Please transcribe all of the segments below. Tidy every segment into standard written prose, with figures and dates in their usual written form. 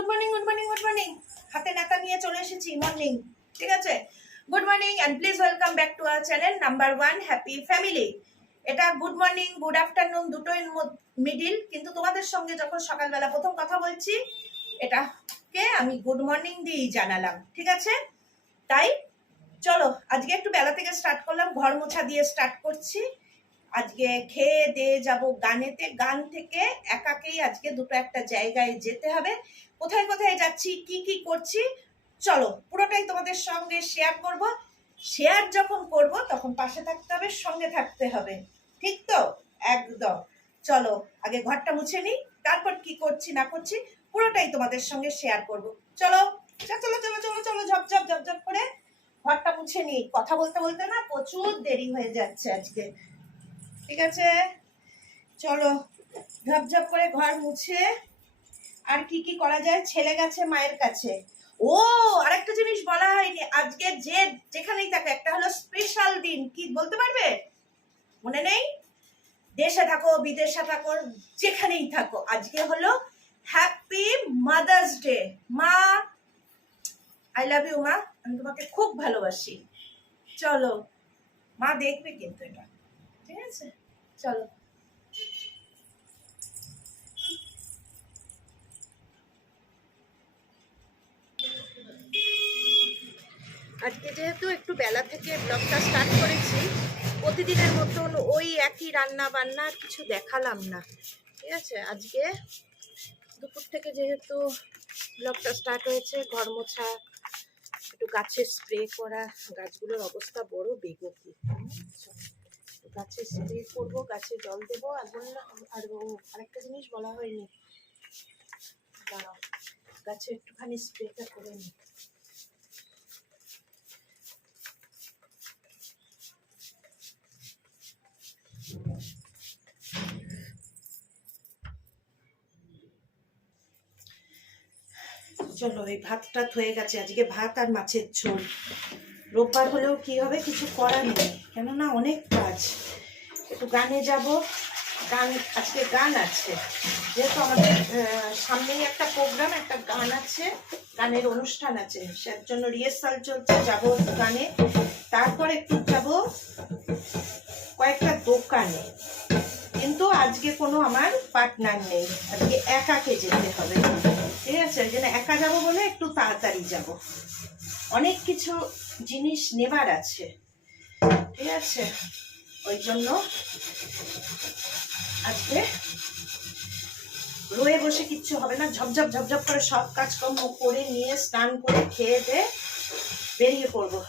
Good morning good morning good morning হাতে নাতা নিয়ে চলে এসেছি মর্নিং। ঠিক আছে, good morning and please welcome back to our channel number 1 happy family. এটা গুড মর্নিং গুড আফটারনুন দুটোই মিডিল, কিন্তু তোমাদের সঙ্গে যখন সকালবেলা প্রথম কথা বলছি এটাকে আমি গুড মর্নিং দিয়েই জানালাম। ঠিক আছে, তাই চলো আজকে একটু বেলা থেকে স্টার্ট করলাম, ঘর মোছা দিয়ে স্টার্ট করছি। আজকে খেয়ে দিয়ে যাব গানেতে, গান থেকে একাকেই আজকে দুটো একটা জায়গায় যেতে হবে। কোথায় কোথায় যাচ্ছি কি কি করছি চলো পুরোটাই তোমাদের সঙ্গে শেয়ার করব। শেয়ার যখন করব তখন পাশে থাকতে হবে, সঙ্গে থাকতে হবে, ঠিক তো? একদম। চলো আগে ঘরটা মুছে নিই, তারপর কি করছি না করছি পুরোটাই তোমাদের সঙ্গে শেয়ার করব। চলো চলো চলো চলো চলো ঝপঝপ ঝপঝপ করে ঘরটা মুছে নিই। কথা বলতে বলতে না প্রচুর দেরি হয়ে যাচ্ছে আজকে। ঠিক আছে, চলো ঝপঝপ করে ঘর মুছে আর কি কি করা যায়। ছেলে গেছে মায়ের কাছে। ও আরেকটা জিনিস বলা হয়নি, আজকে যে যেখানেই থাকো একটা হলো স্পেশাল দিন, কি বলতে পারবে? মনে নেই? দেশে থাকো বিদেশে থাকো যেখানেই থাকো, আজকে হলো হ্যাপি মাদার্স ডে। মা আই লাভ ইউ মা, আমি তোমাকে খুব ভালোবাসি। চলো মা দেখবে কিন্তু এটা, ঠিক আছে? চলো আজকে যেহেতু একটু বেলা থেকে ব্লগটা স্টার্ট করেছি, প্রতিদিনের মতন ওই একই রান্না বান্না, আর কিছু দেখালাম না। ঠিক আছে, আজকে দুপুর থেকে যেহেতু ব্লগটা স্টার্ট হয়েছে, ঘর মোছা, একটু গাছের স্প্রে করা, গাছগুলোর অবস্থা বড় বেগতি। গাছে স্প্রে করবো, গাছে জল দেবো। আর বললাম আর আরেকটা জিনিস বলা হয়নি, দাঁড়াও গাছে একটুখানি স্প্রেটা করে নিই। চলো এই ভাতটা হয়ে গেছে, আজকে ভাত আর মাছের ঝোল। রোববার হলেও কি হবে, কিছু করার নেই, কেননা অনেক কাজ। একটু গানে যাব, গান আজকে গান আছে, যেহেতু আমাদের সামনেই একটা প্রোগ্রাম, একটা গান আছে, গানের অনুষ্ঠান আছে, সেটার জন্য রিহার্সাল চলছে, যাবো গানে। তারপর একটু যাব কয়েকটা দোকানে, কিন্তু আজকে কোনো আমার পার্টনার নেই, আজকে একাকে যেতে হবে। ঠিক আছে, ওই জন্য একা যাবো বলে একটু তাড়াতাড়ি যাব, অনেক কিছু জিনিস নেবার আছে। ঠিক আছে, ওই জন্য আজকে রয়ে বসে কিচ্ছু হবে না, ঝপঝপ ঝপঝপ করে সব কাজকর্ম করে নিয়ে স্নান করে খেয়ে দিয়ে বেরিয়ে পড়বো।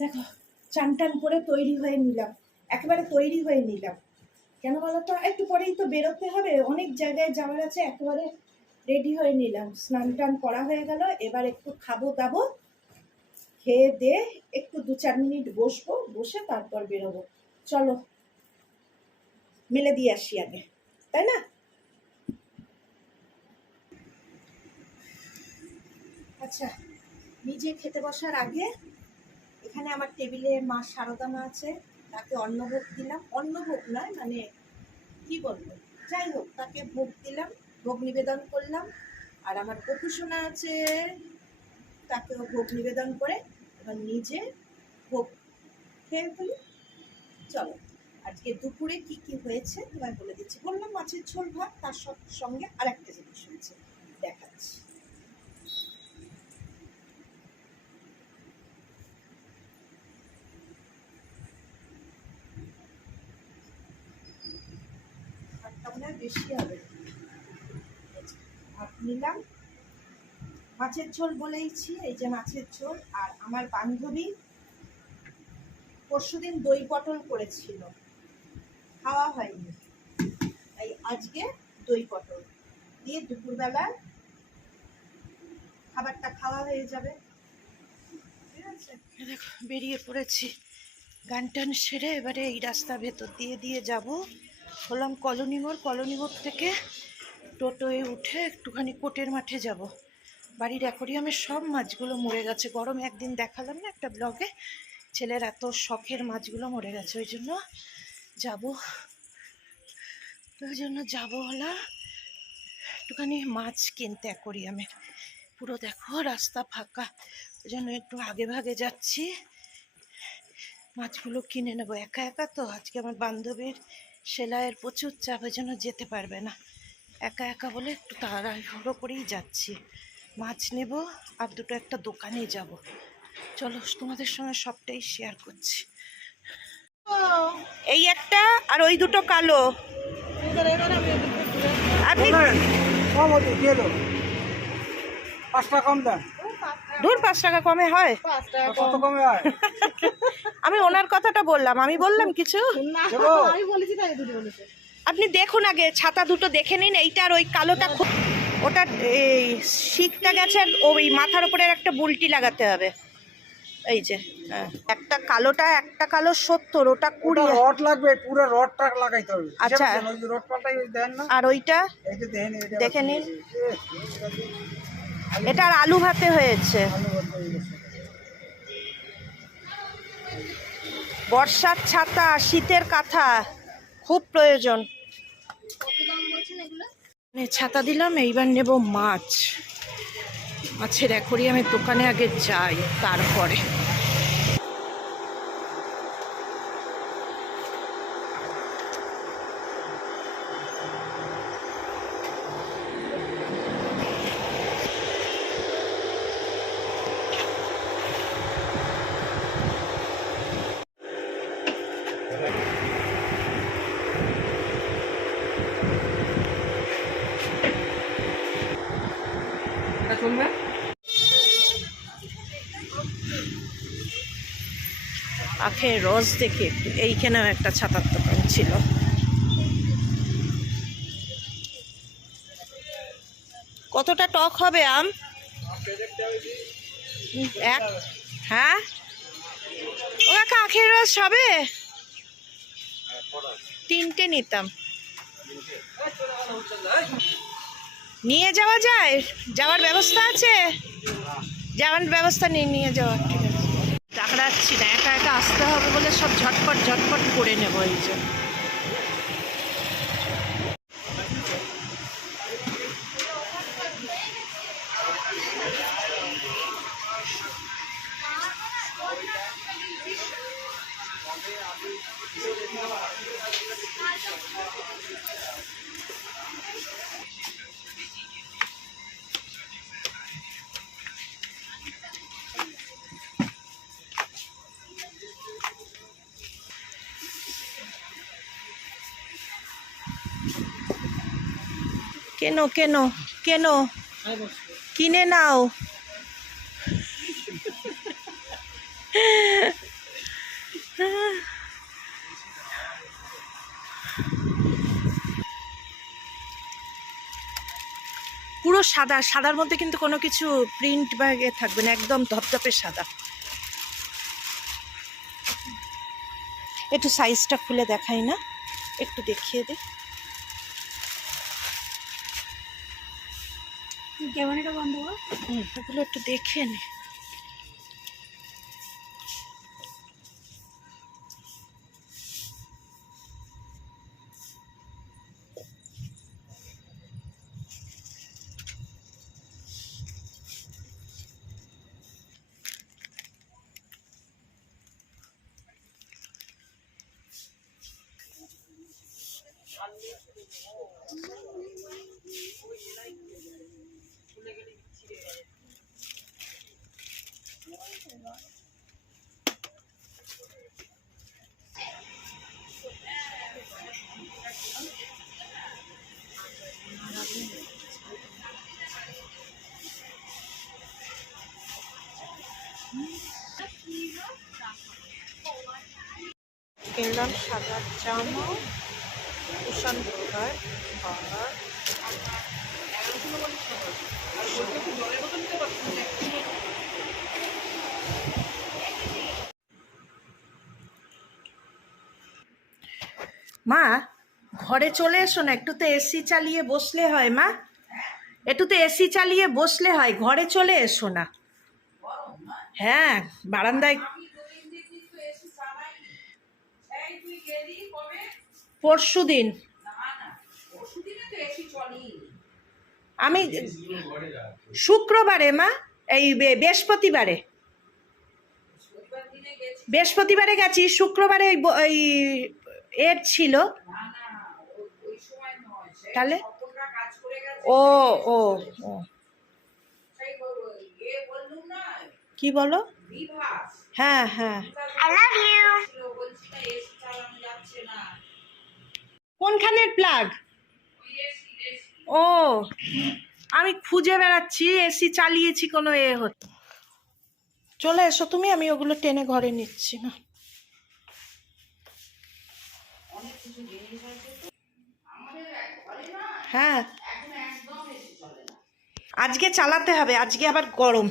দেখো চান টান করে তৈরি হয়ে নিলাম, একেবারে তৈরি হয়ে নিলাম। কেন বলতো, একটু পরেই তো বেরোতে হবে, অনেক জায়গায় যাওয়ার আছে, একেবারে রেডি হয়ে নিলাম। স্নান টান করা হয়ে গেল, এবার একটু খাবো দাবো, খেয়ে দে একটু 2-4 মিনিট বসবো, বসে তারপর বেরোবো। চলো মেলে দিয়ে আসি আগে, তাই না? আচ্ছা, নিজে খেতে বসার আগে এখানে আমার টেবিলে মা শারদা মা আছে, তাকে অন্নভোগ দিলাম। অন্নভোগ নয়, মানে কি বলবো, যাই হোক তাকে ভোগ দিলাম, ভোগ নিবেদন করলাম। আর আমার গোপুসোনা আছে, তাকেও ভোগ নিবেদন করে এবার নিজে ভোগ খেয়ে ফেলি। চলো আজকে দুপুরে কি কি হয়েছে তোমায় বলে দিচ্ছি। বললাম মাছের ঝোল ভাত, তার সঙ্গে আর একটা জিনিস হয়েছে, দেখাচ্ছি। ভাতটা মনে হয় বেশি হবে। ভাত নিলাম, মাছের ঝোল বলেইছি, এই যে মাছের ঝোল। আর আমার বান্ধবী পরশুদিন দই পটল করেছিল, খাওয়া হয়নি, তাই আজকে দই পটল দিয়ে দুপুরবেলা খাবারটা খাওয়া হয়ে যাবে। ঠিক আছে, দেখো বেরিয়ে পড়েছি, গান টান সেরে এবারে এই রাস্তা ভেতর দিয়ে দিয়ে যাব। হলাম কলোনি মোড়, কলোনি মোড় থেকে টোটোয় উঠে একটুখানি কোটের মাঠে যাব। বাড়ির অ্যাকোরিয়ামের সব মাছগুলো মরে গেছে, গরমে একদিন দেখালাম না একটা ব্লগে, ছেলের এত শখের মাছগুলো মরে গেছে, ওই জন্য যাব হলো একটুখানি মাছ কিনতে করি আমি। পুরো দেখো রাস্তা ফাঁকা, ওই জন্য একটু আগে ভাগে যাচ্ছি, মাছগুলো কিনে নেবো। একা একা তো, আজকে আমার বান্ধবীর সেলাইয়ের প্রচুর চাপ, ওই জন্য যেতে পারবে না। একা একা বলে একটু তাড়াহুড়ো করেই যাচ্ছি। মাছ নেব আর দুটো একটা দোকানে যাব। চলো তোমাদের সঙ্গে সবটাই শেয়ার করছি। এই একটা আর ওই দুটো কালো। আপনি দূর 5 টাকা কমে হয়? আমি ওনার কথাটা বললাম, আমি বললাম কিছু। আপনি দেখুন আগে, ছাতা দুটো দেখে নিন, এইটা আর ওই কালোটা। ওটা এই শিখটা গেছে, ওই মাথার উপরে একটা বুলটি লাগাতে হবে। এই যে একটা কালোটা, একটা কালো 70, ওটা 20 রড লাগবে, পুরো রডটা লাগাইতে হবে। আচ্ছা, ওই রড পাল্টাই দেন না। আর ওইটা এই যে দেন, এটা দেখে নিন। এটা আর আলু ভাতে হয়েছে। বর্ষার ছাতা, শীতের কাঁথা খুব প্রয়োজন। ছাতা দিলাম, এইবার নেব মাছ। মাছের অ্যাকোরিয়ামের দোকানে আগে যাই, তারপরে। আখের রস দেখে এইখানেও একটা ছাতার দোকান ছিল। কতটা টক হবে আম? এক, হ্যাঁ ও একা আখের রস হবে? 3টে নিতাম। নিয়ে যাওয়া যায়? যাওয়ার ব্যবস্থা আছে? যাওয়ার ব্যবস্থা নেই, নিয়ে যাওয়ার। ঠিক আছে, টাকরাচ্ছি না, একা একা আসতে হবে বলে সব ঝটপট ঝটপট করে নেবো। এই যে কেন কেন কেন কিনে নাও। পুরো সাদা, সাদার মধ্যে কিন্তু কোনো কিছু প্রিন্ট বা থাকবে না, একদম ধপধপে সাদা। একটু সাইজটা খুলে দেখাই না, একটু দেখিয়ে দে। ক্যামেরাটা বন্ধ কর, ওগুলো একটু দেখে নে। কিনলাম সাদা জামা, কুশন ব্রোডার, আর মা ঘরে চলে এসো না, একটু তো এসি চালিয়ে বসলে হয়। মা একটু তো এসি চালিয়ে বসলে হয়, ঘরে চলে এসো না। হ্যাঁ, বারান্দায়। পরশু দিন। আমি শুক্রবারে মা, এই বৃহস্পতিবারে বৃহস্পতিবারে গেছি, শুক্রবারে ওই এর ছিল। তাহলে ও ও ও কি বলো? হ্যাঁ হ্যাঁ, কোনখানের প্লাগ? ও, আমি খুঁজে বেড়াচ্ছি, এসি চালিয়েছি কোনো এ হচ্ছে। চলে এসো তুমি, আমি ওগুলো টেনে ঘরে নিচ্ছি না। হ্যাঁ, আজকে চালাতে হবে, আজকে আবার গরম।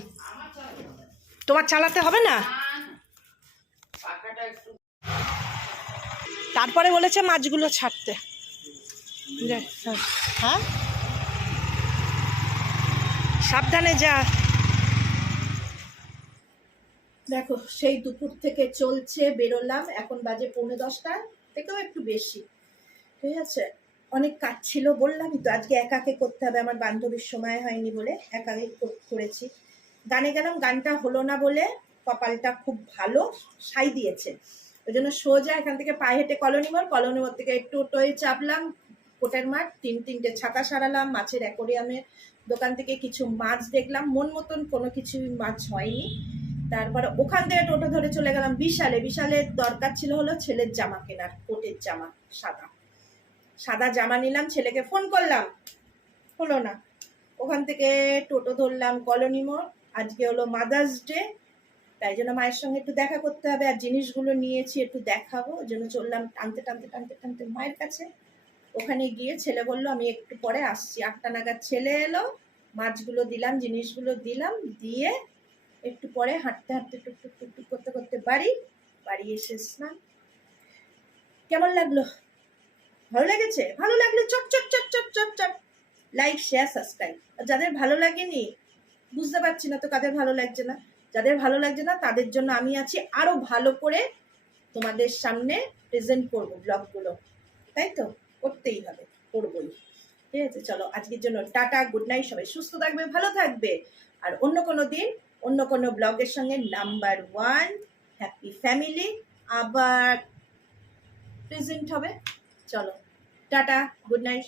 তোমার চালাতে হবে না? তারপরে বলেছে মাছগুলো ছাড়তে। হ্যাঁ, সাবধানে যা। দেখো, সেই দুপুর থেকে চলছে, বেরোলাম, এখন বাজে 9:45 থেকেও একটু বেশি। ঠিক আছে, অনেক কাজ ছিল, বললামই তো আজকে একাকে করতে হবে, আমার বান্ধবীর সময় হয়নি বলে একাকে করেছি। গানে গেলাম, গানটা হলো না বলে কপালটা খুব ভালো, সাই দিয়েছে। ওই জন্য সোজা এখান থেকে পায়ে হেঁটে কলোনি মোড় থেকে একটু টোয়ে চাপলাম কোটের মাঠ, তিনটে ছাতা সারালাম, মাছের অ্যাকোরিয়ামের দোকান থেকে কিছু মাছ দেখলাম, মন মতন কোনো কিছুই মাছ হয়নি। তারপরে ওখান থেকে টোটো ধরে চলে গেলাম বিশালের দরকার ছিল হলো ছেলের জামা কেনার, কোটের জামা, সাদা জামা নিলাম, ছেলেকে ফোন করলাম, হলো না। ওখান থেকে টোটো ধরলাম কলোনি মোড়, আজকে হলো মাদার্স ডে, তাই জন্য মায়ের সঙ্গে একটু দেখা করতে হবে, আর জিনিসগুলো নিয়েছি একটু দেখাবো, ওই জন্য চললাম টানতে মায়ের কাছে। ওখানে গিয়ে ছেলে বললো আমি একটু পরে আসছি, 8টা নাগাদ ছেলে এলো, মাছগুলো দিলাম, জিনিসগুলো দিলাম, দিয়ে একটু পরে হাঁটতে টুকটুক করতে বাড়ি এসে স্নান। কেমন লাগলো? ভালো লেগেছে? ভালো লাগলে চট লাইক শেয়ার সাবস্ক্রাইব। আর যাদের ভালো লাগেনি, বুঝতে পারছি না তো কাদের ভালো লাগছে না। যাদের ভালো লাগছে না তাদের জন্য আমি আছি, আরো ভালো করে তোমাদের সামনে প্রেজেন্ট করবো ব্লগগুলো, তাই তো করতেই হবে, করবোই। ঠিক আছে, চলো আজকের জন্য টাটা, গুড নাইট, সবাই সুস্থ থাকবে, ভালো থাকবে। আর অন্য কোনো দিন অন্য কোনো ব্লগের সঙ্গে নাম্বার 1 হ্যাপি ফ্যামিলি আবার প্রেজেন্ট হবে। চলো টাটা, গুড নাইট।